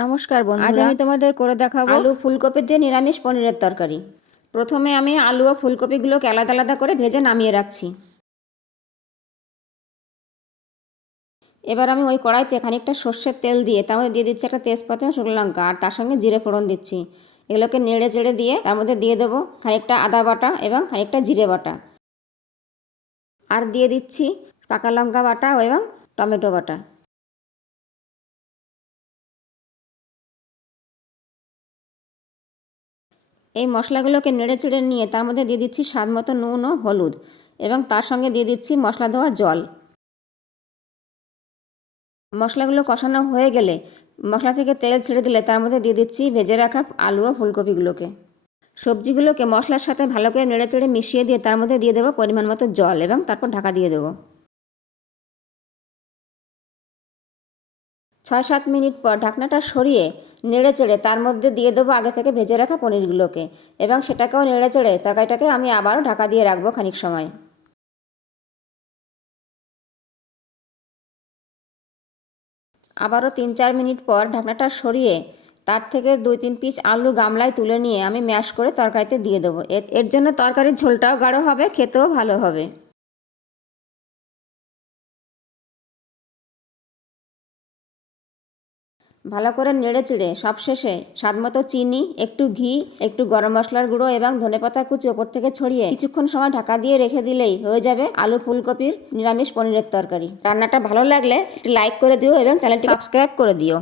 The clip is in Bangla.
নমস্কার বন্ধুরা, আজ আমি তোমাদের করে দেখাবো আলু ফুলকপি দিয়ে নিরামিষ পনিরের তরকারি। প্রথমে আমি আলু ও ফুলকপিগুলোকে আলাদা আলাদা করে ভেজে নামিয়ে রাখছি। এবার আমি ওই কড়াইতে খানিকটা সর্ষের তেল দিয়ে তার মধ্যে দিয়ে দিচ্ছি একটা তেজপাতা, শুকনো লঙ্কা, আর তার সঙ্গে জিরে ফোড়ন দিচ্ছি। এগুলোকে নেড়ে চেড়ে দিয়ে তার মধ্যে দিয়ে দেবো খানিকটা আদা বাটা এবং খানিকটা জিরে বাটা, আর দিয়ে দিচ্ছি পাকা লঙ্কা বাটা এবং টমেটো বাটা। এই মশলাগুলোকে নেড়ে চেড়ে নিয়ে তার মধ্যে দিয়ে দিচ্ছি স্বাদ মতো নুন ও হলুদ, এবং তার সঙ্গে দিয়ে দিচ্ছি মশলা দেওয়া জল। মশলাগুলো কষানো হয়ে গেলে, মশলা থেকে তেল ছেড়ে দিলে তার মধ্যে দিয়ে দিচ্ছি ভেজে রাখা আলু ও ফুলকপিগুলোকে। সবজিগুলোকে মশলার সাথে ভালো করে নেড়ে চেড়ে মিশিয়ে দিয়ে তার মধ্যে দিয়ে দেবো পরিমাণ মতো জল, এবং তারপর ঢাকা দিয়ে দেবো। 6-7 মিনিট পর ঢাকনাটা সরিয়ে নেড়ে চেড়ে তার মধ্যে দিয়ে দেবো আগে থেকে ভেজে রাখা পনিরগুলোকে, এবং সেটাকেও নেড়ে চেড়ে তরকারিটাকে আমি আবারও ঢাকা দিয়ে রাখবো খানিক সময়। আবারও 3-4 মিনিট পর ঢাকনাটা সরিয়ে তার থেকে 2-3 পিস আলু গামলায় তুলে নিয়ে আমি ম্যাশ করে তরকারিতে দিয়ে দেবো। এর জন্য তরকারির ঝোলটাও গাঢ় হবে, খেতেও ভালো হবে। ভালো করে নেড়ে চেড়ে সবশেষে স্বাদমতো চিনি, একটু ঘি, একটু গরম মশলার গুঁড়ো এবং ধনেপাতা কুচি ওপর থেকে ছড়িয়ে কিছুক্ষণ সময় ঢাকা দিয়ে রেখে দিলেই হয়ে যাবে আলু ফুলকপির নিরামিষ পনিরের তরকারি। রান্নাটা ভালো লাগলে একটু লাইক করে দিও এবং চ্যানেলটি সাবস্ক্রাইব করে দিও।